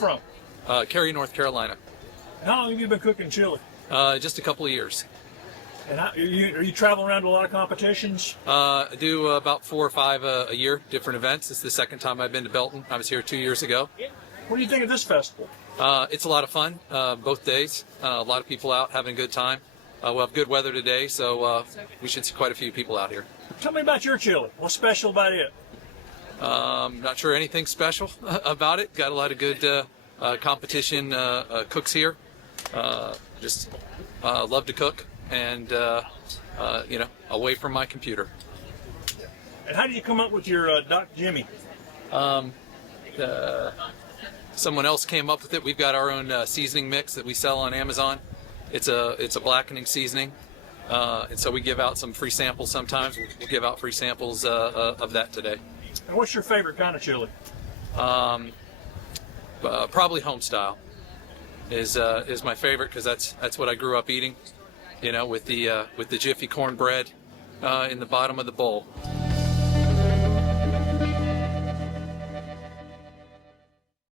from? Cary, North Carolina. And how long have you been cooking chili? Just a couple of years. And are you traveling around to a lot of competitions? I do about 4 or 5 a year, different events. It's the second time I've been to Belton. I was here 2 years ago. What do you think of this festival? It's a lot of fun, both days. A lot of people out having a good time. We'll have good weather today, so we should see quite a few people out here. Tell me about your chili. What's special about it? Not sure anything special about it. Got a lot of good competition cooks here. Just love to cook and, away from my computer. And how did you come up with your Doc Jimmy? Someone else came up with it. We've got our own seasoning mix that we sell on Amazon. It's a blackening seasoning, and so we give out some free samples sometimes. We'll give out free samples of that today. And what's your favorite kind of chili? Probably Homestyle is my favorite because that's what I grew up eating. You know, with the jiffy cornbread in the bottom of the bowl.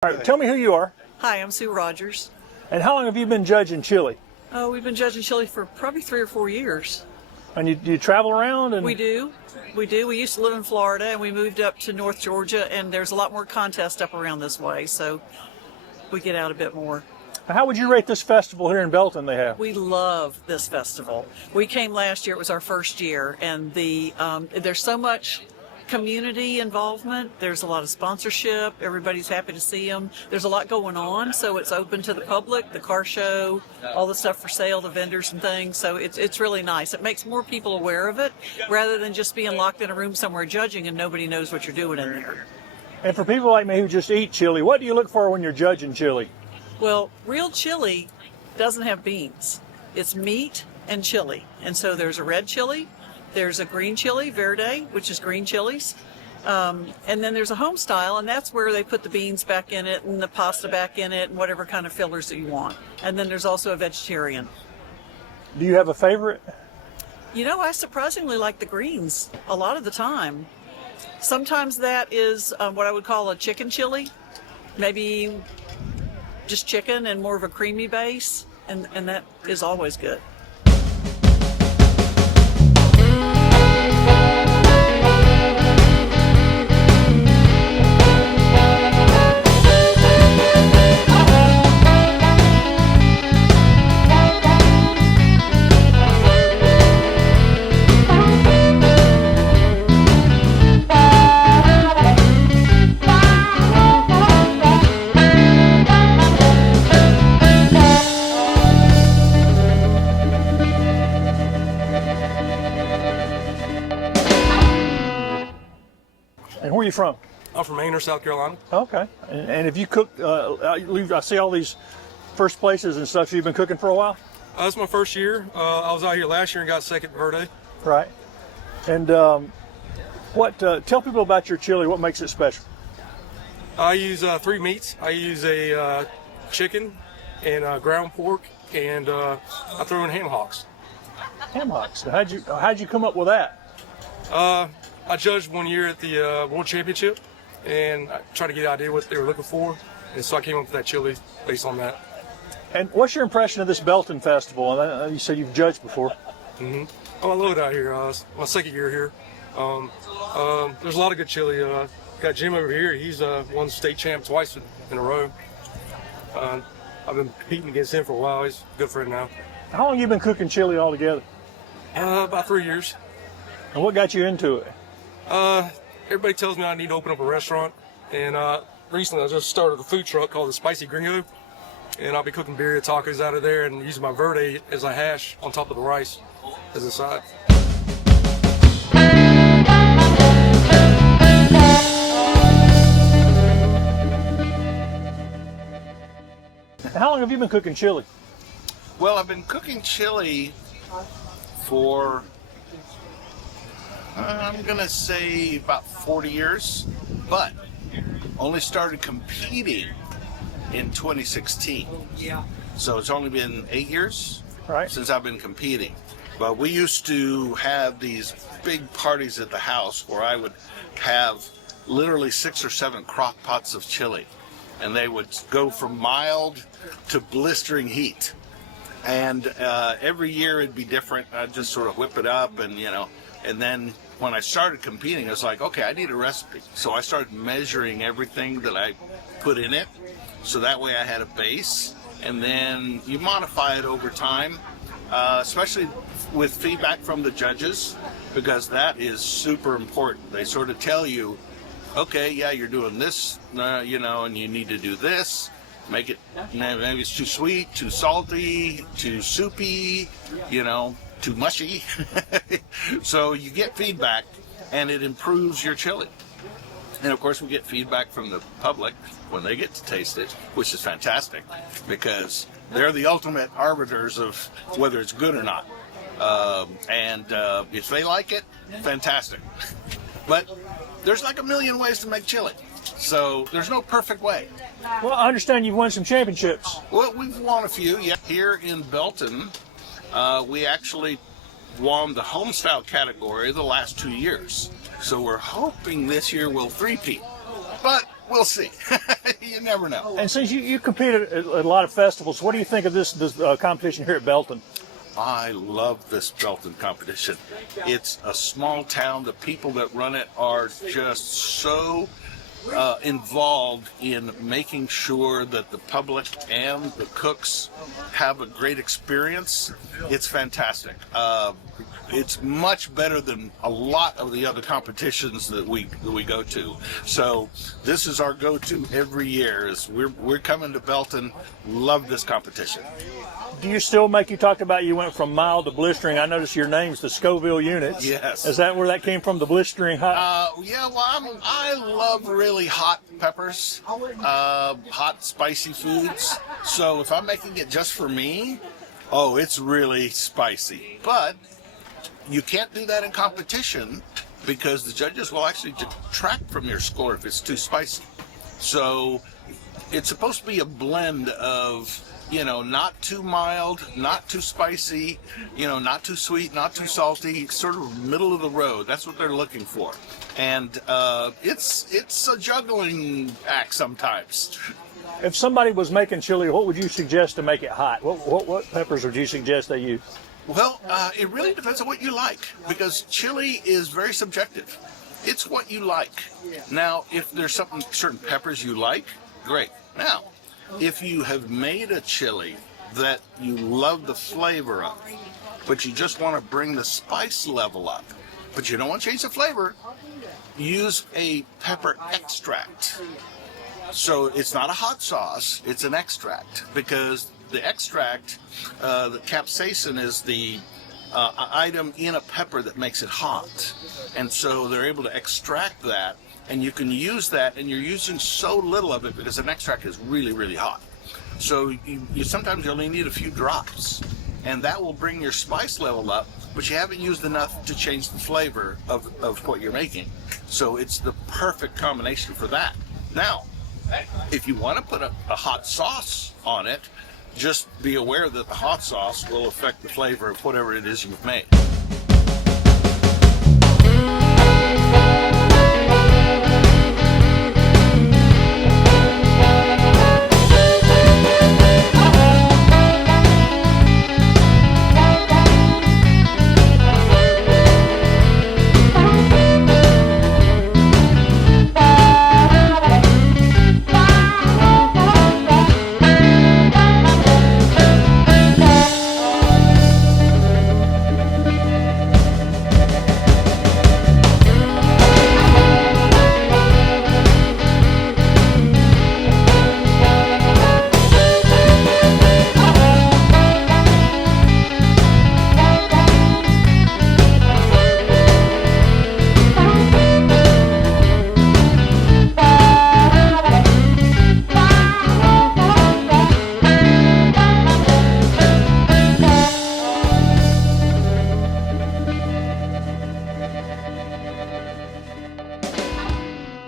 All right, tell me who you are. Hi, I'm Sue Rogers. And how long have you been judging chili? We've been judging chili for probably 3 or 4 years. And do you travel around? And We do. We used to live in Florida, and we moved up to North Georgia, and there's a lot more contest up around this way, so we get out a bit more. How would you rate this festival here in Belton they have? We love this festival. We came last year, it was our first year, and there's so much community involvement. There's a lot of sponsorship. Everybody's happy to see them. There's a lot going on, so it's open to the public, the car show, all the stuff for sale, the vendors and things. So it's really nice. It makes more people aware of it rather than just being locked in a room somewhere judging and nobody knows what you're doing in there. And for people like me who just eat chili, what do you look for when you're judging chili? Well, real chili doesn't have beans. It's meat and chili. And so there's a red chili, there's a green chili, verde, which is green chilies. And then there's a Homestyle, and that's where they put the beans back in it and the pasta back in it and whatever kind of fillers that you want. And then there's also a vegetarian. Do you have a favorite? You know, I surprisingly like the greens a lot of the time. Sometimes that is what I would call a chicken chili. Maybe just chicken and more of a creamy base, and that is always good. And where are you from? I'm from Maine, South Carolina. Okay. And if you cook, I see all these first places and stuff. So you've been cooking for a while? This is my first year. I was out here last year and got second birthday. Right. And tell people about your chili. What makes it special? I use 3 meats. I use a chicken and ground pork, and I throw in ham hocks. Ham hocks. So how'd you come up with that? I judged one year at the World Championship, and I tried to get an idea what they were looking for, and so I came up with that chili based on that. And what's your impression of this Belton Festival? And you said you've judged before. Mm-hmm. Oh, I love it out here. It's my second year here. There's a lot of good chili. Got Jim over here. He's won state champ twice in a row. I've been competing against him for a while. He's a good friend now. How long have you been cooking chili altogether? About 3 years. And what got you into it? Everybody tells me I need to open up a restaurant, and recently I just started a food truck called the Spicy Gringo, and I'll be cooking birria tacos out of there and using my verde as a hash on top of the rice as a side. How long have you been cooking chili? Well, I've been cooking chili for I'm gonna say about 40 years, but only started competing in 2016. So it's only been 8 years since I've been competing. But we used to have these big parties at the house where I would have literally 6 or 7 crock pots of chili. and they would go from mild to blistering heat. And every year it'd be different. I'd just sort of whip it up, and and then when I started competing, I was like, okay, I need a recipe. So I started measuring everything that I put in it, so that way I had a base, and then you modify it over time, especially with feedback from the judges, because that is super important. They sort of tell you, okay, yeah, you're doing this, and you need to do this. Make it, maybe it's too sweet, too salty, too soupy, too mushy. So you get feedback, and it improves your chili. And of course, we get feedback from the public when they get to taste it, which is fantastic, because they're the ultimate arbiters of whether it's good or not. And if they like it, fantastic. But there's like a million ways to make chili, so there's no perfect way. Well, I understand you've won some championships. Well, we've won a few. Yeah, here in Belton, we actually won the Homestyle category the last 2 years. So we're hoping this year we'll three-peat, but we'll see. You never know. And since you competed at a lot of festivals, what do you think of this competition here at Belton? I love this Belton competition. It's a small town. The people that run it are just so involved in making sure that the public and the cooks have a great experience. It's fantastic. It's much better than a lot of the other competitions that we go to. So this is our go-to every year. Is we're coming to Belton. Love this competition. Do you still make, you talked about you went from mild to blistering. I noticed your name's the Scoville units. Yes. Is that where that came from, the blistering hot? Yeah, well, I love really hot peppers, hot spicy foods. So if I'm making it just for me, it's really spicy. But you can't do that in competition, because the judges will actually detract from your score if it's too spicy. So it's supposed to be a blend of, not too mild, not too spicy, not too sweet, not too salty, sort of middle of the road. That's what they're looking for. And it's a juggling act sometimes. If somebody was making chili, what would you suggest to make it hot? What peppers would you suggest they use? Well, it really depends on what you like, because chili is very subjective. It's what you like. Now, if there's certain peppers you like, great. Now, if you have made a chili that you love the flavor of, but you just want to bring the spice level up, but you don't want to change the flavor, use a pepper extract. So it's not a hot sauce, it's an extract, because the extract, the capsaicin is the item in a pepper that makes it hot. And so they're able to extract that, and you can use that, and you're using so little of it because an extract is really, really hot. So you sometimes you only need a few drops, and that will bring your spice level up, but you haven't used enough to change the flavor of what you're making. So it's the perfect combination for that. Now, if you want to put a hot sauce on it, just be aware that the hot sauce will affect the flavor of whatever it is you've made.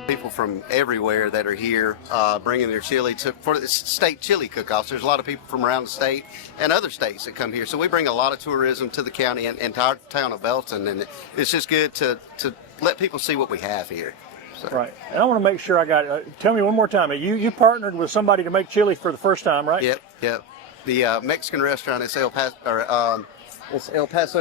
People from everywhere that are here bringing their chili for the state chili cook-offs. There's a lot of people from around the state and other states that come here. So we bring a lot of tourism to the county and to our town of Belton. And it's just good to let people see what we have here. So. Right. And I want to make sure I got it. Tell me one more time. You partnered with somebody to make chili for the first time, right? Yep. The Mexican restaurant is El Paso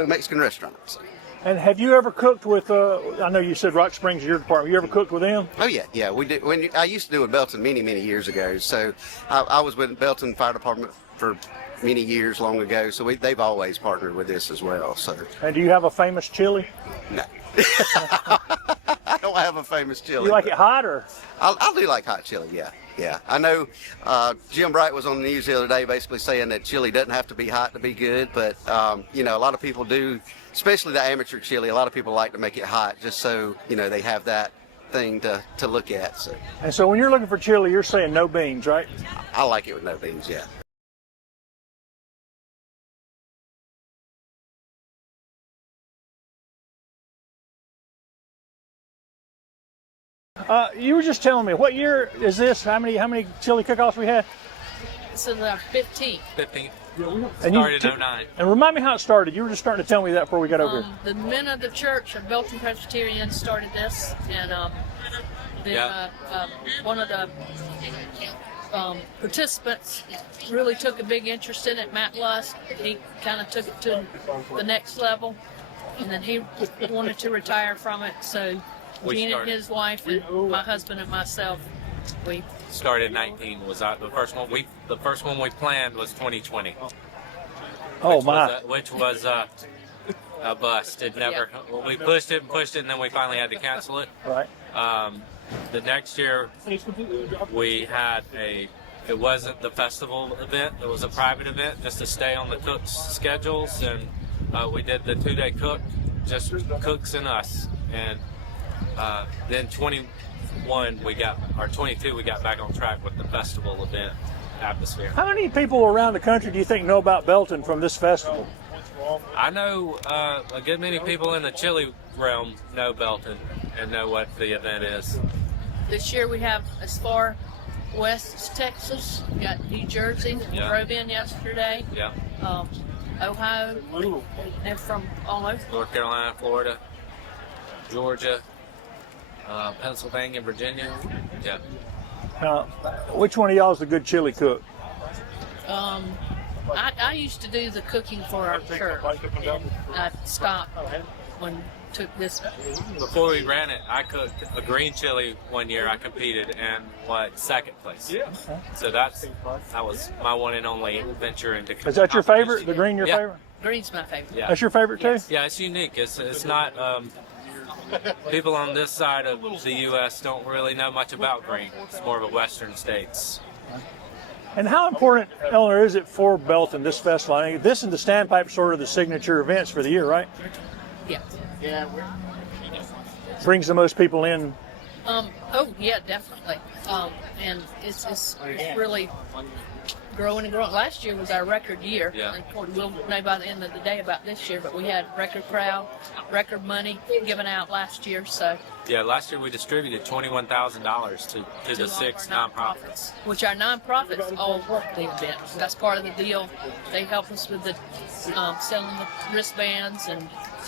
Mexican restaurant. So. And have you ever cooked with? I know you said Rock Springs is your department. You ever cooked with them? Oh yeah. We did. I used to do with Belton many years ago. So I was with Belton Fire Department for many years long ago. So they've always partnered with this as well. So. And do you have a famous chili? No. I don't have a famous chili. You like it hot or? I do like hot chili. Yeah. I know Jim Bright was on the news the other day basically saying that chili doesn't have to be hot to be good, but a lot of people do, especially the amateur chili. A lot of people like to make it hot just so they have that thing to look at. So. And so when you're looking for chili, you're saying no beans, right? I like it with no beans. Yeah. You were just telling me, what year is this? How many chili cook-offs we had? This is our 15th. 15th. And Started in 09. And remind me how it started. You were just starting to tell me that before we got over here. The men of the church of Belton Presbyterian started this, and then one of the participants really took a big interest in it, Matt Lust. He kind of took it to the next level, and then he wanted to retire from it, so Gene and his wife and my husband and myself, we started in 19 was the first one. The first one we planned was 2020. Oh my! Which was a bust. It never. Well, we pushed it, and then we finally had to cancel it. Right. The next year we had it wasn't the festival event. It was a private event just to stay on the cooks' schedules, and we did the 2-day cook, just cooks and us, and then 21 we got, or 22 we got back on track with the festival event atmosphere. How many people around the country do you think know about Belton from this festival? I know a good many people in the chili realm know Belton and know what the event is. This year we have as far west as Texas, we got New Jersey, drove in yesterday, Ohio, and from all over. North Carolina, Florida, Georgia, Pennsylvania, Virginia. Yeah. Now, which one of y'all is the good chili cook? I used to do the cooking for our church. I stopped when took this. Before we ran it, I cooked a green chili one year. I competed and second place. Yeah. So that was my one and only venture into. Is that your favorite? The green, your favorite? Green's my favorite. Yeah. That's your favorite too? Yeah, it's unique. It's not. People on this side of the U.S. don't really know much about green. It's more of a Western states. And how important, Eleanor, is it for Belton, this festival? I mean, this and the Standpipe sort of the signature events for the year, right? Yeah. Brings the most people in. Oh yeah, definitely. And it's really growing and growing. Last year was our record year. Yeah. And of course, we'll know by the end of the day about this year, but we had record crowd, record money given out last year. So yeah, last year we distributed $21,000 to the 6 nonprofits. Which our nonprofits all work the event. That's part of the deal. They help us with the selling the wristbands and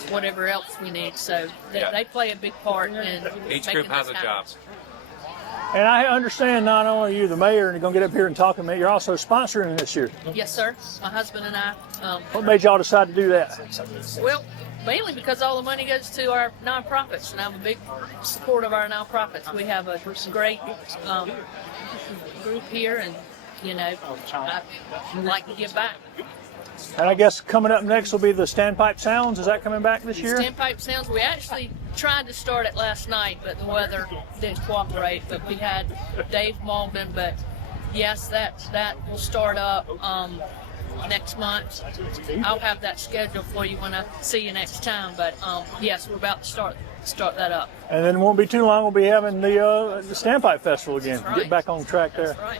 whatever else we need. So they play a big part in Each making group has this a happen. job. And I understand not only are you the mayor and you're going to get up here and talk to me, you're also sponsoring this year. Yes, sir. My husband and I. What made y'all decide to do that? Well, mainly because all the money goes to our nonprofits, and I'm a big supporter of our nonprofits. We have a great group here, and I like to give back. And I guess coming up next will be the Standpipe Sounds. Is that coming back this year? Standpipe Sounds. We actually tried to start it last night, but the weather didn't cooperate. But we had Dave Malden. But yes, that will start up next month. I'll have that scheduled for you when I see you next time. But yes, we're about to start that up. And then it won't be too long. We'll be having the Standpipe Festival again. That's right. Get back on track there. That's right.